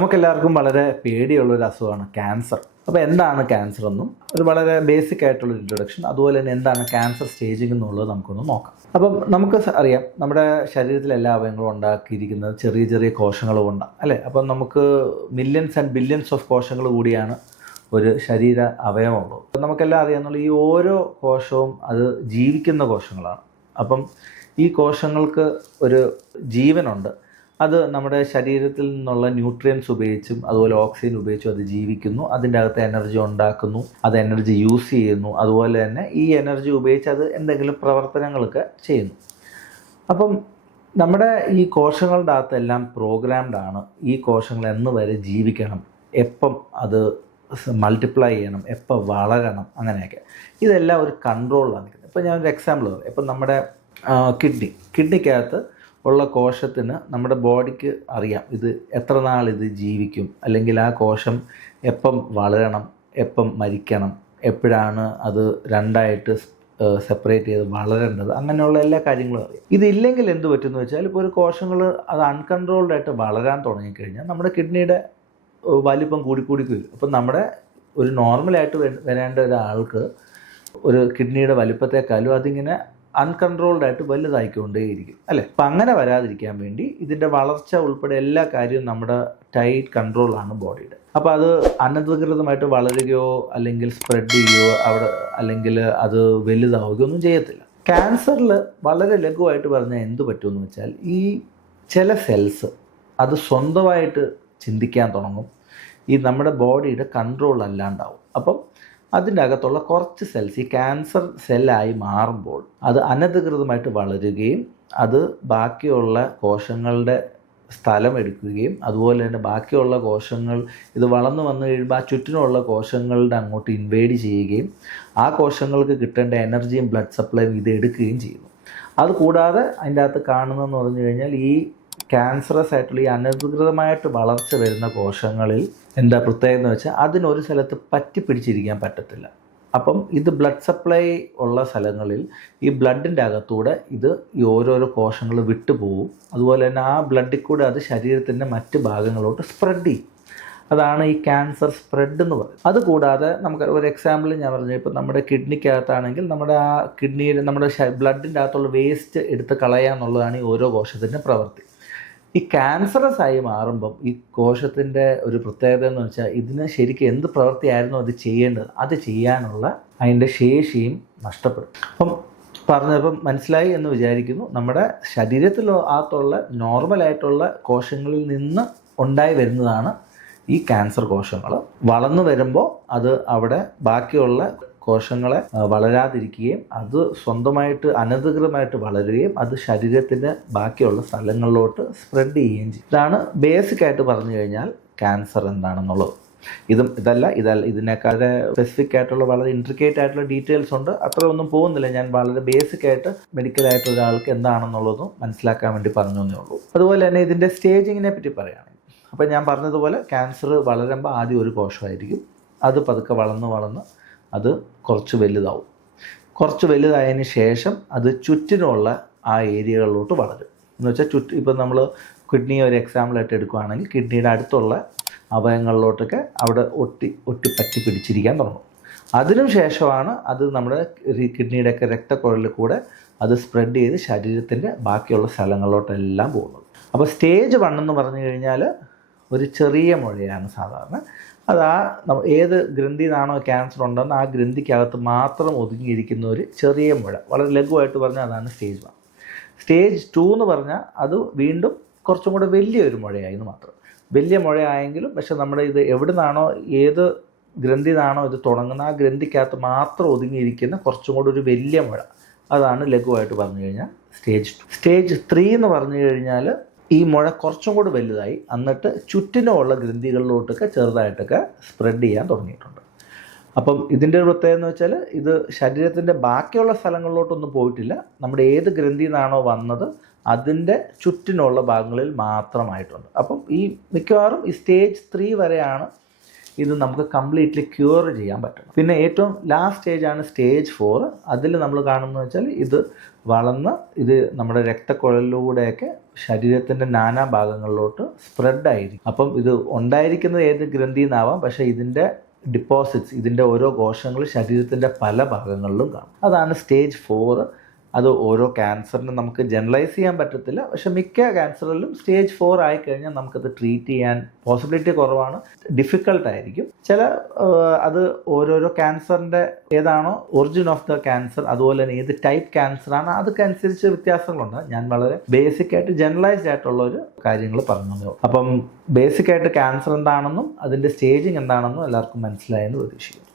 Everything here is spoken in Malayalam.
നമുക്കെല്ലാവർക്കും വളരെ പേടിയുള്ളൊരു അസുഖമാണ് ക്യാൻസർ. അപ്പോൾ എന്താണ് ക്യാൻസർ എന്നും ഒരു വളരെ ബേസിക് ആയിട്ടുള്ള ഇൻട്രൊഡക്ഷൻ, അതുപോലെ തന്നെ എന്താണ് ക്യാൻസർ സ്റ്റേജിംഗ് എന്നുള്ളത് നമുക്കൊന്ന് നോക്കാം. അപ്പം നമുക്ക് അറിയാം, നമ്മുടെ ശരീരത്തിലെ എല്ലാ അവയവങ്ങളും ഉണ്ടാക്കിയിരിക്കുന്നത് ചെറിയ ചെറിയ കോശങ്ങൾ കൊണ്ടാണ്, അല്ലേ? അപ്പം നമുക്ക് മില്യൺസ് ആൻഡ് ബില്യൺസ് ഓഫ് കോശങ്ങൾ കൂടിയാണ് ഒരു ശരീര അവയവമുള്ളത്. അപ്പം നമുക്കെല്ലാം അറിയാമെന്നുള്ള ഈ ഓരോ കോശവും അത് ജീവിക്കുന്ന കോശങ്ങളാണ്. അപ്പം ഈ കോശങ്ങൾക്ക് ഒരു ജീവനുണ്ട്. അത് നമ്മുടെ ശരീരത്തിൽ നിന്നുള്ള ന്യൂട്രിയൻസ് ഉപയോഗിച്ചും അതുപോലെ ഓക്സിജൻ ഉപയോഗിച്ചും അത് ജീവിക്കുന്നു. അതിൻ്റെ അകത്ത് എനർജി ഉണ്ടാക്കുന്നു, അത് എനർജി യൂസ് ചെയ്യുന്നു. അതുപോലെ തന്നെ ഈ എനർജി ഉപയോഗിച്ച് അത് എന്തെങ്കിലും പ്രവർത്തനങ്ങളൊക്കെ ചെയ്യുന്നു. അപ്പം നമ്മുടെ ഈ കോശങ്ങളുടെ അകത്തെല്ലാം പ്രോഗ്രാംഡ് ആണ്. ഈ കോശങ്ങൾ എന്ന് വരെ ജീവിക്കണം, എപ്പം അത് മൾട്ടിപ്ലൈ ചെയ്യണം, എപ്പം വളരണം, അങ്ങനെയൊക്കെ. ഇതെല്ലാം ഒരു കൺട്രോളിലാണ് നിൽക്കുന്നത്. ഇപ്പം ഞാനൊരു എക്സാമ്പിൾ പറയാം. ഇപ്പം നമ്മുടെ കിഡ്നിക്കകത്ത് ഉള്ള കോശത്തിന് നമ്മുടെ ബോഡിക്ക് അറിയാം ഇത് എത്ര നാൾ ഇത് ജീവിക്കും, അല്ലെങ്കിൽ ആ കോശം എപ്പം വളരണം, എപ്പം മരിക്കണം, എപ്പോഴാണ് അത് രണ്ടായിട്ട് സെപ്പറേറ്റ് ചെയ്ത് വളരേണ്ടത്, അങ്ങനെയുള്ള എല്ലാ കാര്യങ്ങളും അറിയാം. ഇതില്ലെങ്കിൽ എന്ത് പറ്റുമെന്ന് വെച്ചാൽ, ഇപ്പോൾ ഒരു കോശങ്ങൾ അത് അൺകൺട്രോൾഡ് ആയിട്ട് വളരാൻ തുടങ്ങിക്കഴിഞ്ഞാൽ നമ്മുടെ കിഡ്നിയുടെ വലിപ്പം കൂടിക്കൂടി വരും. അപ്പം നമ്മുടെ ഒരു നോർമലായിട്ട് വരേണ്ട ഒരാൾക്ക് ഒരു കിഡ്നിയുടെ വലിപ്പത്തെക്കാളും അതിങ്ങനെ അൺകൺട്രോൾഡ് ആയിട്ട് വലുതായിക്കൊണ്ടേയിരിക്കും, അല്ലേ? അപ്പം അങ്ങനെ വരാതിരിക്കാൻ വേണ്ടി ഇതിൻ്റെ വളർച്ച ഉൾപ്പെടെ എല്ലാ കാര്യവും നമ്മുടെ ടൈറ്റ് കൺട്രോളാണ് ബോഡിയുടെ. അപ്പോൾ അത് അനധികൃതമായിട്ട് വളരുകയോ അല്ലെങ്കിൽ സ്പ്രെഡ് ചെയ്യുകയോ അല്ലെങ്കിൽ അത് വലുതാവുകയോ ഒന്നും ചെയ്യത്തില്ല. ക്യാൻസറിൽ വളരെ ലഘുവായിട്ട് പറഞ്ഞാൽ എന്ത് പറ്റുമെന്ന് വെച്ചാൽ, ഈ ചില സെൽസ് അത് സ്വന്തമായിട്ട് ചിന്തിക്കാൻ തുടങ്ങും. ഈ നമ്മുടെ ബോഡിയുടെ കൺട്രോൾ അല്ലാണ്ടാവും. അപ്പം അതിൻ്റെ അകത്തുള്ള കുറച്ച് സെൽസ് ഈ ക്യാൻസർ സെല്ലായി മാറുമ്പോൾ അത് അനധികൃതമായിട്ട് വളരുകയും അത് ബാക്കിയുള്ള കോശങ്ങളുടെ സ്ഥലം എടുക്കുകയും അതുപോലെ തന്നെ ബാക്കിയുള്ള കോശങ്ങൾ ഇത് വളർന്നു വന്നു കഴിയുമ്പോൾ ആ ചുറ്റിനുള്ള കോശങ്ങളുടെ അങ്ങോട്ട് ഇൻവേഡ് ചെയ്യുകയും ആ കോശങ്ങൾക്ക് കിട്ടേണ്ട എനർജിയും ബ്ലഡ് സപ്ലൈയും ഇത് എടുക്കുകയും ചെയ്യുന്നു. അതുകൂടാതെ അതിൻ്റെ അകത്ത് കാണുന്നതെന്ന് പറഞ്ഞു കഴിഞ്ഞാൽ, ഈ ക്യാൻസറസ് ആയിട്ടുള്ള ഈ അനധികൃതമായിട്ട് വളർച്ച വരുന്ന കോശങ്ങളിൽ എന്താ പ്രത്യേകത എന്ന് വെച്ചാൽ, അതിനൊരു സ്ഥലത്ത് പറ്റി പിടിച്ചിരിക്കാൻ പറ്റത്തില്ല. അപ്പം ഇത് ബ്ലഡ് സപ്ലൈ ഉള്ള സ്ഥലങ്ങളിൽ ഈ ബ്ലഡിൻ്റെ അകത്തൂടെ ഇത് ഈ ഓരോരോ കോശങ്ങൾ വിട്ടുപോകും. അതുപോലെ തന്നെ ആ ബ്ലഡിൽ കൂടെ അത് ശരീരത്തിൻ്റെ മറ്റ് ഭാഗങ്ങളോട്ട് സ്പ്രെഡ് ചെയ്യും. അതാണ് ഈ ക്യാൻസർ സ്പ്രെഡ് എന്ന് പറയുന്നത്. അതുകൂടാതെ നമുക്ക് ഒരു എക്സാമ്പിൾ ഞാൻ പറഞ്ഞു, ഇപ്പോൾ നമ്മുടെ കിഡ്നിക്കകത്താണെങ്കിൽ നമ്മുടെ ആ കിഡ്നിയിൽ നമ്മുടെ ബ്ലഡിൻ്റെ അകത്തുള്ള വേസ്റ്റ് എടുത്ത് കളയുക എന്നുള്ളതാണ് ഈ ഓരോ കോശത്തിൻ്റെ പ്രവൃത്തി. ഈ ക്യാൻസറസ് ആയി മാറുമ്പം ഈ കോശത്തിൻ്റെ ഒരു പ്രത്യേകത എന്ന് വെച്ചാൽ, ഇതിന് ശരിക്കും എന്ത് പ്രവൃത്തിയായിരുന്നു അത് ചെയ്യേണ്ടത്, അത് ചെയ്യാനുള്ള അതിൻ്റെ ശേഷിയും നഷ്ടപ്പെടും. പറഞ്ഞപ്പം മനസ്സിലായി എന്ന് വിചാരിക്കുന്നു. നമ്മുടെ ശരീരത്തിനകത്തുള്ള നോർമലായിട്ടുള്ള കോശങ്ങളിൽ നിന്ന് ഉണ്ടായി വരുന്നതാണ് ഈ ക്യാൻസർ കോശങ്ങൾ. വളർന്നു വരുമ്പോൾ അത് അവിടെ ബാക്കിയുള്ള കോശങ്ങളെ വളരാതിരിക്കുകയും അത് സ്വന്തമായിട്ട് അനധികൃതമായിട്ട് വളരുകയും അത് ശരീരത്തിൻ്റെ ബാക്കിയുള്ള സ്ഥലങ്ങളിലോട്ട് സ്പ്രെഡ് ചെയ്യുകയും ചെയ്യും. ഇതാണ് ബേസിക്കായിട്ട് പറഞ്ഞു കഴിഞ്ഞാൽ ക്യാൻസർ എന്താണെന്നുള്ളത്. ഇതിനേക്കാളെ സ്പെസിഫിക് ആയിട്ടുള്ള വളരെ ഇൻട്രിക്കേറ്റ് ആയിട്ടുള്ള ഡീറ്റെയിൽസ് ഉണ്ട്. അത്ര ഒന്നും പോകുന്നില്ല. ഞാൻ വളരെ ബേസിക്കായിട്ട് മെഡിക്കലായിട്ടുള്ള ഒരാൾക്ക് എന്താണെന്നുള്ളതും മനസ്സിലാക്കാൻ വേണ്ടി പറഞ്ഞു എന്നേ ഉള്ളൂ. അതുപോലെ തന്നെ ഇതിൻ്റെ സ്റ്റേജിങ്ങിനെ പറ്റി പറയുകയാണെങ്കിൽ, അപ്പോൾ ഞാൻ പറഞ്ഞതുപോലെ ക്യാൻസർ വളരുമ്പോൾ ആദ്യം ഒരു കോശമായിരിക്കും. അത് പതുക്കെ വളർന്ന് അത് കുറച്ച് വലുതാവും. കുറച്ച് വലുതായതിന് ശേഷം അത് ചുറ്റിനുള്ള ആ ഏരിയകളിലോട്ട് വളരും. എന്ന് വെച്ചാൽ ഇപ്പം നമ്മൾ കിഡ്നി ഒരു എക്സാമ്പിളായിട്ട് എടുക്കുകയാണെങ്കിൽ, കിഡ്നിയുടെ അടുത്തുള്ള അവയവങ്ങളിലോട്ടൊക്കെ അവിടെ ഒട്ടി പറ്റി പിടിച്ചിരിക്കാൻ തുടങ്ങും. അതിനു ശേഷമാണ് അത് നമ്മുടെ കിഡ്നിയുടെയൊക്കെ രക്തക്കുഴലിൽ കൂടെ അത് സ്പ്രെഡ് ചെയ്ത് ശരീരത്തിൻ്റെ ബാക്കിയുള്ള സ്ഥലങ്ങളിലോട്ടെല്ലാം പോകുന്നത്. അപ്പോൾ സ്റ്റേജ് 1 എന്ന് പറഞ്ഞു കഴിഞ്ഞാൽ ഒരു ചെറിയ മുഴയാണ് സാധാരണ. അത് ഏത് ഗ്രന്ഥിയിലാണോ ക്യാൻസർ ഉണ്ടെന്ന് ആ ഗ്രന്ഥിക്കകത്ത് മാത്രം ഒതുങ്ങിയിരിക്കുന്ന ഒരു ചെറിയ മുഴ, വളരെ ലഘുവായിട്ട് പറഞ്ഞാൽ അതാണ് സ്റ്റേജ് 1. സ്റ്റേജ് 2 എന്ന് പറഞ്ഞാൽ അത് വീണ്ടും കുറച്ചും കൂടെ വലിയൊരു മുഴയായിരുന്നു മാത്രം. വലിയ മുഴയായെങ്കിലും പക്ഷെ നമ്മുടെ ഇത് എവിടെ നിന്നാണോ ഏത് ഗ്രന്ഥിയിലാണോ ഇത് തുടങ്ങുന്ന ആ ഗ്രന്ഥിക്കകത്ത് മാത്രം ഒതുങ്ങിയിരിക്കുന്ന കുറച്ചും കൂടെ ഒരു വലിയ മുഴ, അതാണ് ലഘുവായിട്ട് പറഞ്ഞു കഴിഞ്ഞാൽ സ്റ്റേജ് 2. സ്റ്റേജ് 3 എന്ന് പറഞ്ഞു കഴിഞ്ഞാൽ ഈ മുഴ കുറച്ചും കൂടി വലുതായി എന്നിട്ട് ചുറ്റിനുമുള്ള ഗ്രന്ഥികളിലോട്ടൊക്കെ ചെറുതായിട്ടൊക്കെ സ്പ്രെഡ് ചെയ്യാൻ തുടങ്ങിയിട്ടുണ്ട്. അപ്പം ഇതിൻ്റെ ഒരു പ്രത്യേകത എന്ന് വെച്ചാൽ, ഇത് ശരീരത്തിൻ്റെ ബാക്കിയുള്ള സ്ഥലങ്ങളിലോട്ടൊന്നും പോയിട്ടില്ല. നമ്മുടെ ഏത് ഗ്രന്ഥിയിൽ നിന്നാണോ വന്നത് അതിൻ്റെ ചുറ്റിനുള്ള ഭാഗങ്ങളിൽ മാത്രമായിട്ടുണ്ട്. അപ്പം ഈ മിക്കവാറും ഈ സ്റ്റേജ് 3 വരെയാണ് ഇത് നമുക്ക് കംപ്ലീറ്റ്ലി ക്യൂർ ചെയ്യാൻ പറ്റണം. പിന്നെ ഏറ്റവും ലാസ്റ്റ് സ്റ്റേജാണ് സ്റ്റേജ് 4. അതിൽ നമ്മൾ കാണുന്നത് വെച്ചാൽ ഇത് വളർന്ന് ഇത് നമ്മുടെ രക്തക്കുഴലിലൂടെയൊക്കെ ശരീരത്തിൻ്റെ നാനാ ഭാഗങ്ങളിലോട്ട് സ്പ്രെഡ് ആയിരിക്കും. അപ്പം ഇത് ഉണ്ടായിരിക്കുന്നത് ഏത് ഗ്രന്ഥിയിൽ നിന്നാവാം, പക്ഷേ ഇതിൻ്റെ ഡിപ്പോസിറ്റ്സ്, ഇതിൻ്റെ ഓരോ കോശങ്ങൾ ശരീരത്തിൻ്റെ പല ഭാഗങ്ങളിലും കാണും. അതാണ് സ്റ്റേജ് 4. അത് ഓരോ ക്യാൻസറിനും നമുക്ക് ജനറലൈസ് ചെയ്യാൻ പറ്റത്തില്ല, പക്ഷെ മിക്ക ക്യാൻസറിലും സ്റ്റേജ് 4 ആയിക്കഴിഞ്ഞാൽ നമുക്കത് ട്രീറ്റ് ചെയ്യാൻ പോസിബിലിറ്റി കുറവാണ്, ഡിഫിക്കൽട്ടായിരിക്കും. അത് ഓരോരോ ക്യാൻസറിൻ്റെ ഏതാണോ ഒറിജിൻ ഓഫ് ദ ക്യാൻസർ, അതുപോലെ തന്നെ ഏത് ടൈപ്പ് ക്യാൻസറാണ്, അതൊക്കെ അനുസരിച്ച് വ്യത്യാസങ്ങളുണ്ട്. ഞാൻ വളരെ ബേസിക് ആയിട്ട് ജനറലൈസ്ഡ് ആയിട്ടുള്ള ഒരു കാര്യങ്ങൾ പറഞ്ഞു. അപ്പം ബേസിക് ആയിട്ട് ക്യാൻസർ എന്താണെന്നും അതിൻ്റെ സ്റ്റേജിങ് എന്താണെന്നും എല്ലാവർക്കും മനസ്സിലായെന്ന് പ്രതീക്ഷിക്കുന്നു.